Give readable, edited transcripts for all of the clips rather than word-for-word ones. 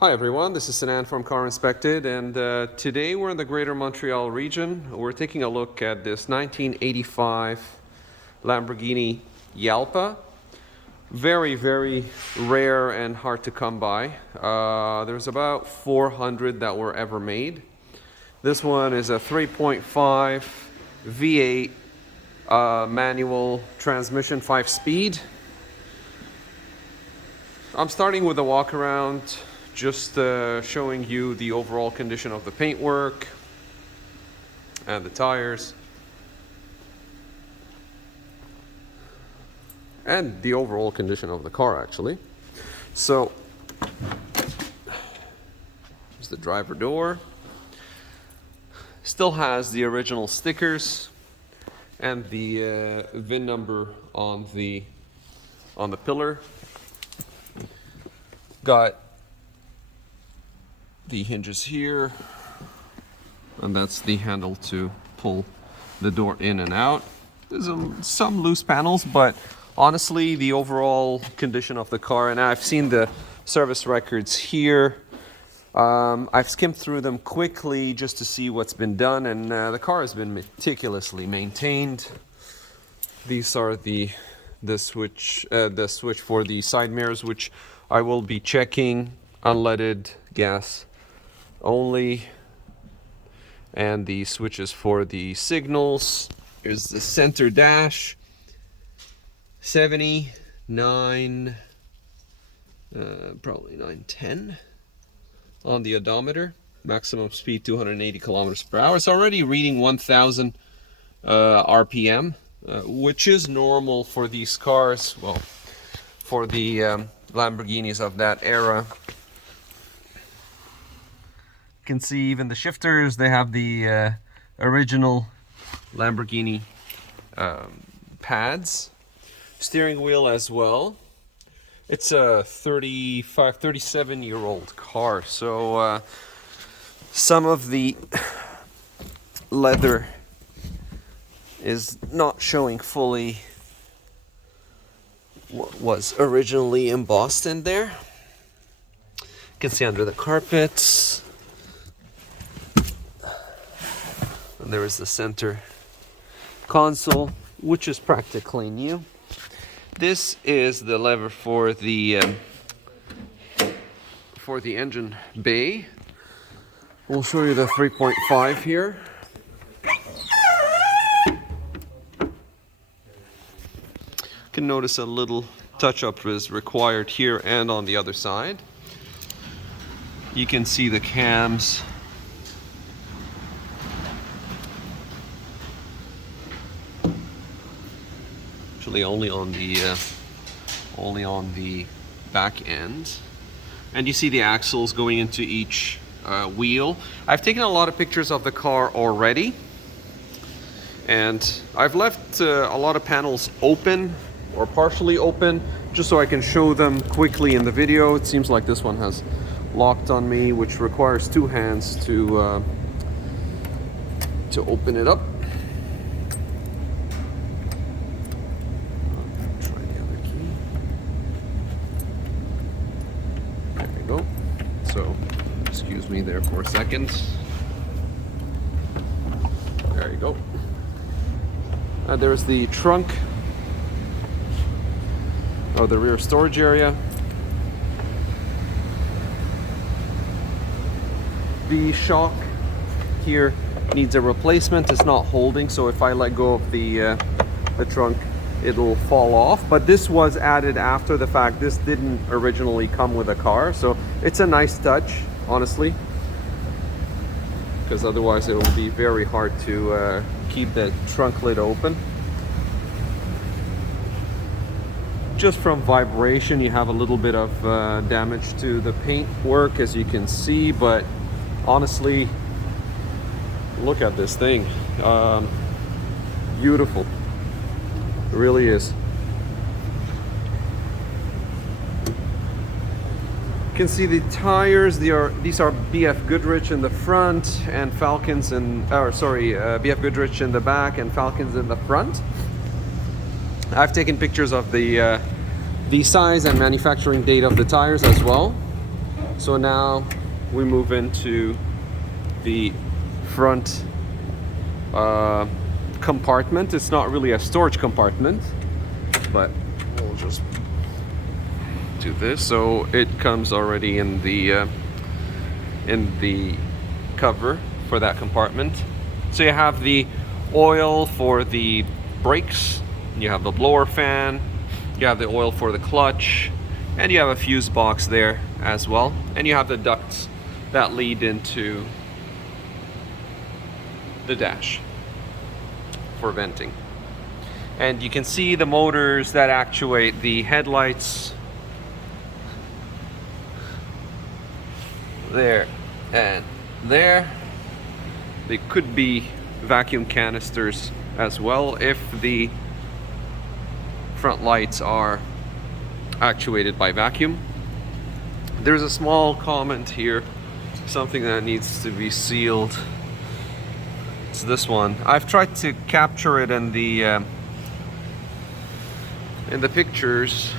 Hi everyone, this is Sinan from Car Inspected, and today we're in the Greater Montreal region. We're taking a look at this 1985 Lamborghini Jalpa. Very, very rare and hard to come by. There's about 400 that were ever made. This one is a 3.5 V8 manual transmission, 5-speed. I'm starting with a walk around, just showing you the overall condition of the paintwork and the tires and the overall condition of the car actually. So here's the driver door. Still has the original stickers and the VIN number on the pillar. Got the hinges here, and that's the handle to pull the door in and out. There's some loose panels, but honestly the overall condition of the car, and I've seen the service records here. I've skimmed through them quickly just to see what's been done, and the car has been meticulously maintained. These are the switch for the side mirrors, which I will be checking. Unleaded gas only, and the switches for the signals. Here's the center dash, 79 probably 910 on the odometer. Maximum speed 280 kilometers per hour. It's already reading 1000 RPM, which is normal for these cars, well, for the Lamborghinis of that era. You can see even the shifters, they have the original Lamborghini pads. Steering wheel as well. It's a 37-year-old car, so some of the leather is not showing fully what was originally embossed in there. You can see under the carpets. And there is the center console, which is practically new. This is the lever for the engine bay. We'll show you the 3.5 here. You can notice a little touch-up is required here and on the other side. You can see the cams. Actually only on the back end. And you see the axles going into each wheel. I've taken a lot of pictures of the car already, and I've left a lot of panels open or partially open just so I can show them quickly in the video. It seems like this one has locked on me, which requires two hands to open it up. Try the other key. There we go. So excuse me there for a second. There you go. There's the trunk, or the rear storage area. The shock here needs a replacement. It's not holding, so if I let go of the trunk, it'll fall off. But this was added after the fact. This didn't originally come with a car, so it's a nice touch, honestly, because otherwise it will be very hard to keep the trunk lid open. Just from vibration, you have a little bit of damage to the paint work, as you can see, but honestly, look at this thing. Beautiful. It really is. You can see the tires. These are BF Goodrich in the front and Falcons BF Goodrich in the back and Falcons in the front. I've taken pictures of the size and manufacturing date of the tires as well. So now we move into the front compartment. It's not really a storage compartment, but we'll just do this. So it comes already in the cover for that compartment. So you have the oil for the brakes, you have the blower fan, you have the oil for the clutch, and you have a fuse box there as well, and you have the ducts that lead into the dash for venting. And you can see the motors that actuate the headlights there and there. They could be vacuum canisters as well if the front lights are actuated by vacuum. There's a small comment here, something that needs to be sealed. It's this one. I've tried to capture it in the pictures.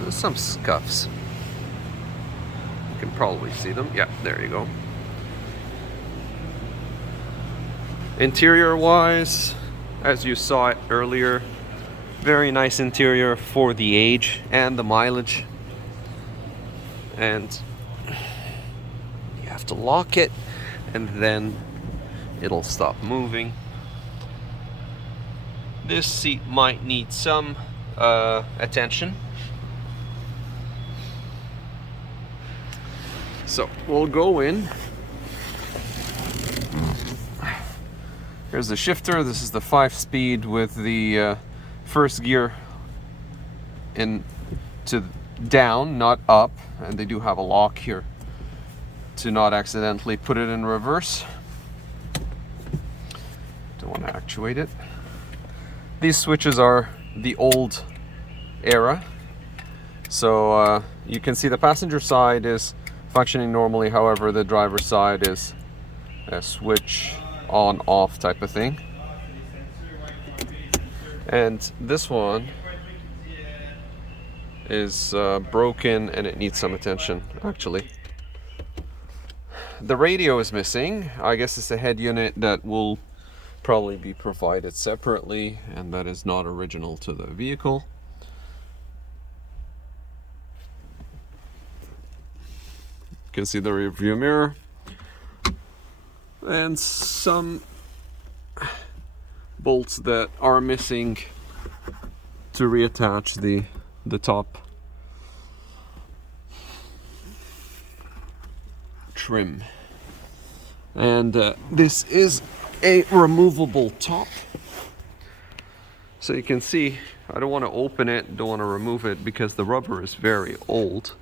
There's some scuffs. You can probably see them. Yeah, there you go. Interior wise, as you saw it earlier, very nice interior for the age and the mileage. And you have to lock it and then it'll stop moving. This seat might need some attention. So we'll go in. Here's the shifter. This is the 5-speed with the first gear in to down, not up, and they do have a lock here to not accidentally put it in reverse. Don't want to actuate it. These switches are the old era, so you can see the passenger side is functioning normally. However, the driver's side is a switch on off type of thing. And this one is broken and it needs some attention actually. The radio is missing. I guess it's a head unit that will probably be provided separately, and that is not original to the vehicle. You can see the rear view mirror and some bolts that are missing to reattach the top trim. And this is a removable top, so you can see I don't want to open it, don't want to remove it because the rubber is very old,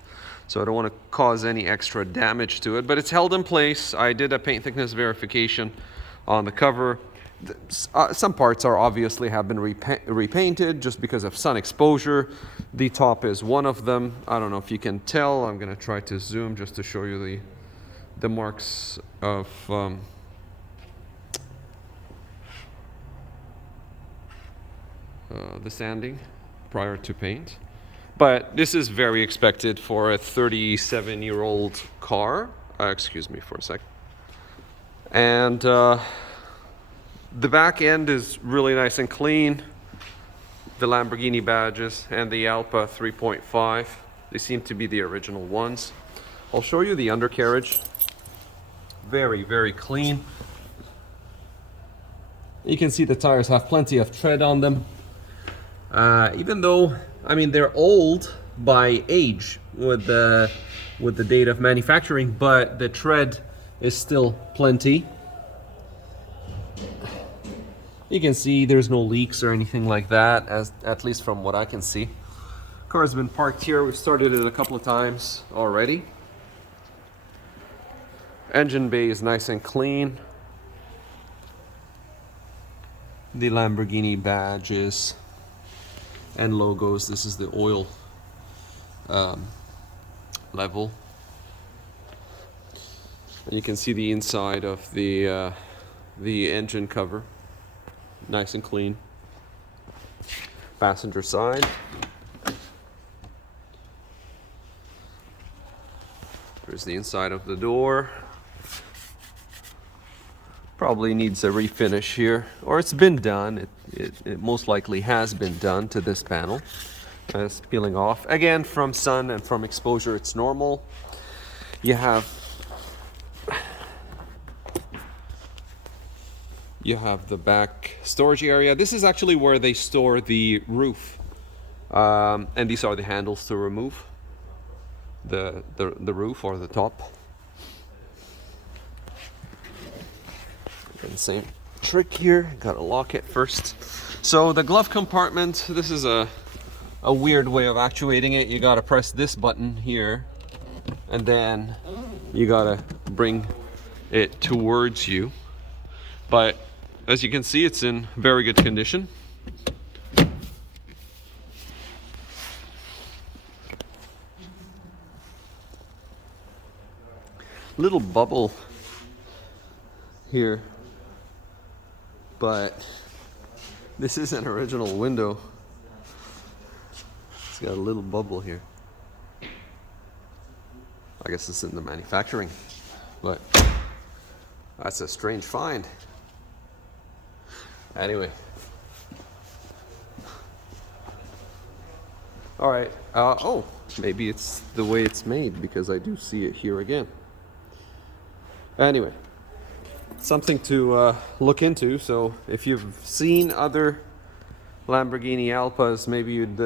so I don't want to cause any extra damage to it, but it's held in place. I did a paint thickness verification on the cover. Some parts are obviously have been repainted just because of sun exposure. The top is one of them. I don't know if you can tell. I'm going to try to zoom just to show you the marks of the sanding prior to paint. But this is very expected for a 37-year-old car. Excuse me for a sec. And the back end is really nice and clean. The Lamborghini badges and the Jalpa 3.5. They seem to be the original ones. I'll show you the undercarriage. Very, very clean. You can see the tires have plenty of tread on them. Even though, I mean, they're old by age with the date of manufacturing, but the tread is still plenty. You can see there's no leaks or anything like that, at least from what I can see. Car's been parked here. We've started it a couple of times already. Engine bay is nice and clean. The Lamborghini badges and logos. This is the oil level. And you can see the inside of the engine cover. Nice and clean. Passenger side. There's the inside of the door. Probably needs a refinish here, or it's been done. It most likely has been done to this panel. It's peeling off. Again, from sun and from exposure, it's normal. You have the back storage area. This is actually where they store the roof. And these are the handles to remove the roof or the top. And same trick here, gotta lock it first. So the glove compartment, this is a weird way of actuating it. You gotta press this button here, and then you gotta bring it towards you. But as you can see, it's in very good condition. Little bubble here, but this is an original window. It's got a little bubble here. I guess it's in the manufacturing, but that's a strange find. Anyway. All right. Oh, maybe it's the way it's made, because I do see it here again. Anyway, something to look into. So if you've seen other Lamborghini Jalpas, maybe you'd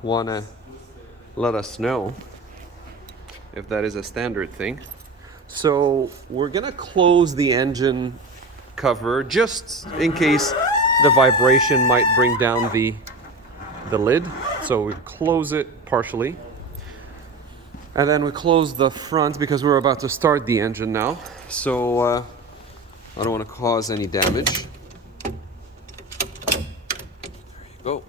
want to let us know if that is a standard thing. So we're gonna close the engine cover just in case the vibration might bring down the lid. So we close it partially, and then we close the front because we're about to start the engine now. So I don't want to cause any damage. There you go.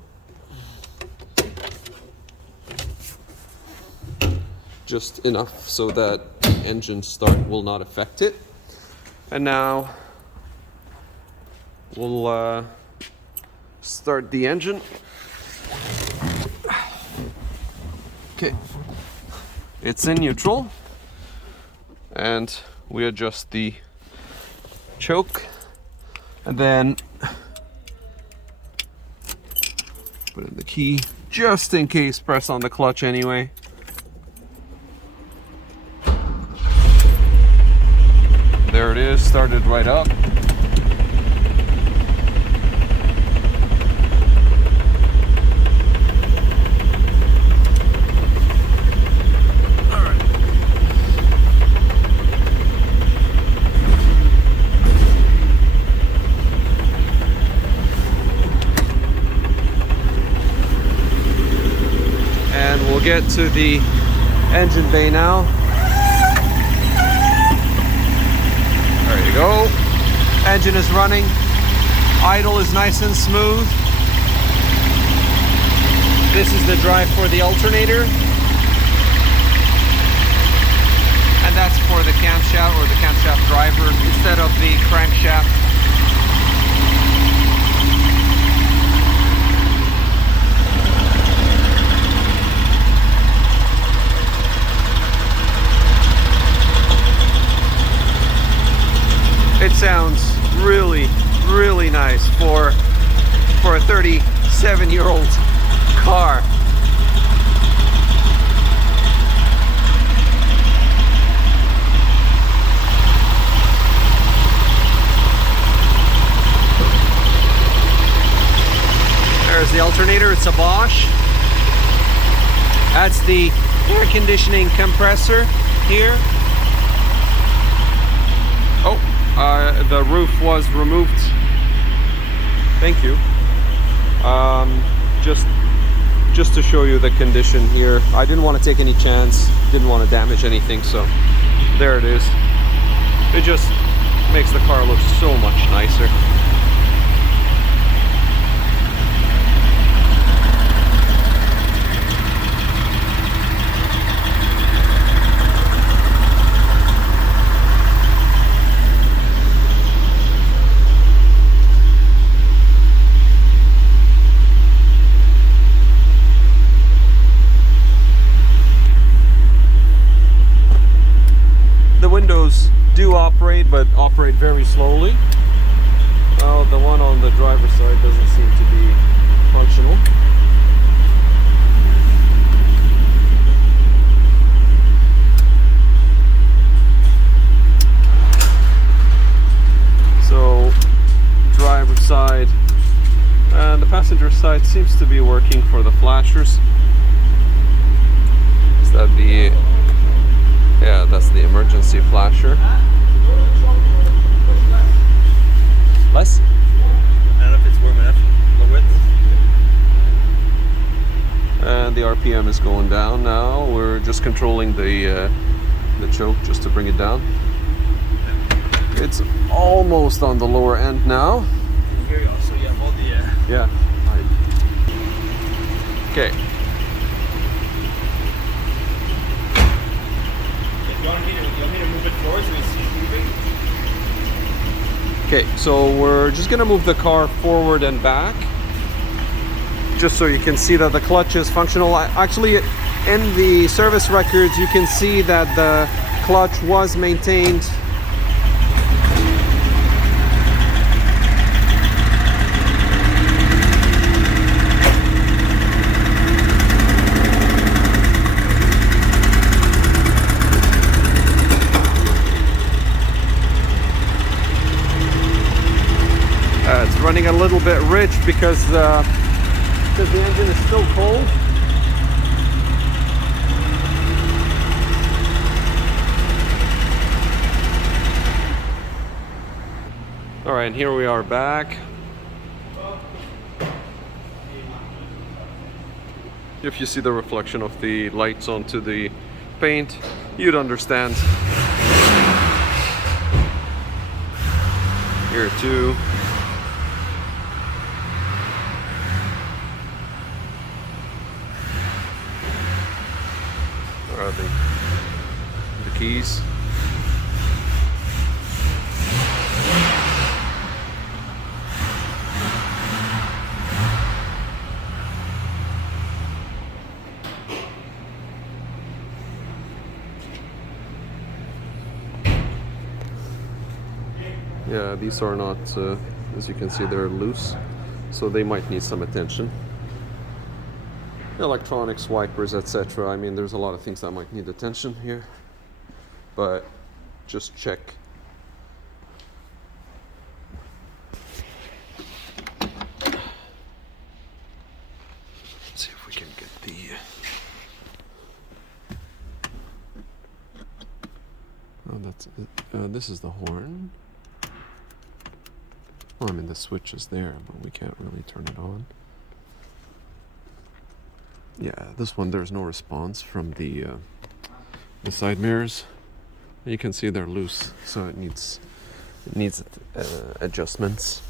Just enough so that engine start will not affect it. And now we'll start the engine. Okay, it's in neutral, and we adjust the choke, and then put in the key just in case. Press on the clutch anyway. There it is, started right up. We'll get to the engine bay now. There you go. Engine is running. Idle is nice and smooth. This is the drive for the alternator. And that's for the camshaft, or the camshaft driver, instead of the crankshaft. It sounds really, really nice for a 37-year-old car. There's the alternator, it's a Bosch. That's the air conditioning compressor here. Oh. The roof was removed. Thank you. Just to show you the condition here. I didn't want to take any chance, didn't want to damage anything, so there it is. It just makes the car look so much nicer. the windows do operate, but operate very slowly. Well, the one on the driver's side doesn't seem to be functional. So, driver's side and the passenger side seems to be working for the flashers. Is that the... yeah, that's the emergency flasher. Less? I don't know if it's warm enough. A little bit. And the RPM is going down now. We're just controlling the choke just to bring it down. It's almost on the lower end now. And here you also have all the... Yeah. Okay. You want me to move it forward so we see it moving? Okay, so we're just gonna move the car forward and back, just so you can see that the clutch is functional. Actually, in the service records, you can see that the clutch was maintained. It's running a little bit rich because the engine is still cold. All right, and here we are back. If you see the reflection of the lights onto the paint, you'd understand. Here too. The keys. Yeah, these are not, as you can see, they're loose, so they might need some attention. Electronics, wipers, etc. I mean, there's a lot of things that might need attention here, but just check. Let's see if we can get the... oh, that's it. This is the horn. Well, I mean, the switch is there, but we can't really turn it on. Yeah, this one, there's no response from the side mirrors. You can see they're loose, so it needs adjustments.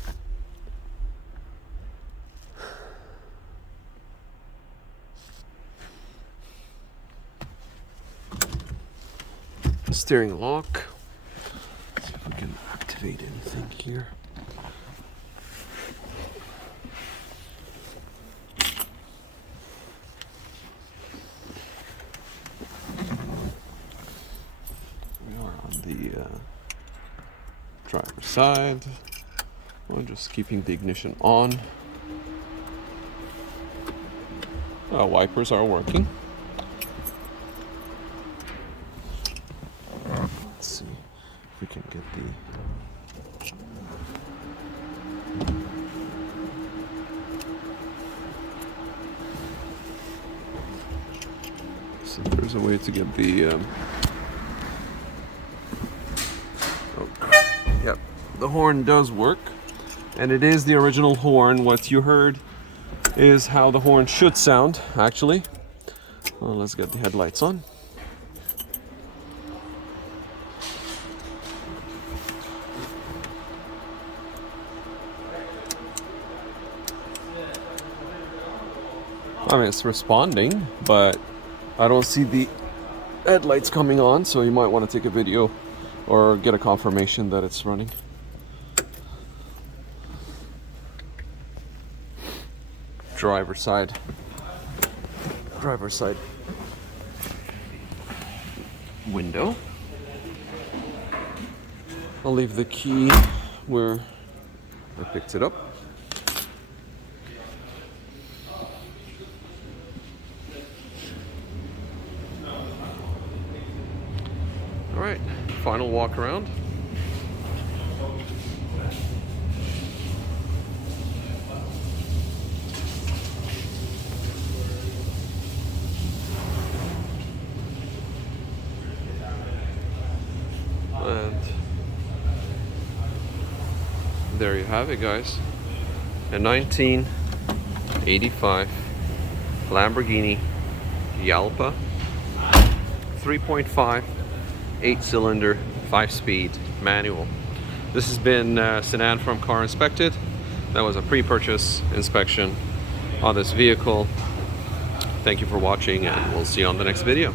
Steering lock. Let's see if we can activate anything here. The driver's side. We're just keeping the ignition on. Wipers are working. Let's see if we can get the... so there's a way to get the yep, the horn does work, and it is the original horn. What you heard is how the horn should sound, actually. Well, let's get the headlights on. I mean, it's responding, but I don't see the headlights coming on, so you might want to take a video or get a confirmation that it's running. Driver's side window. I'll leave the key where I picked it up. All right, final walk around. And there you have it, guys. A 1985 Lamborghini Jalpa 3.5 8-cylinder 5-speed manual. This has been Sinan from Car Inspected. That was a pre-purchase inspection on this vehicle. Thank you for watching, and we'll see you on the next video.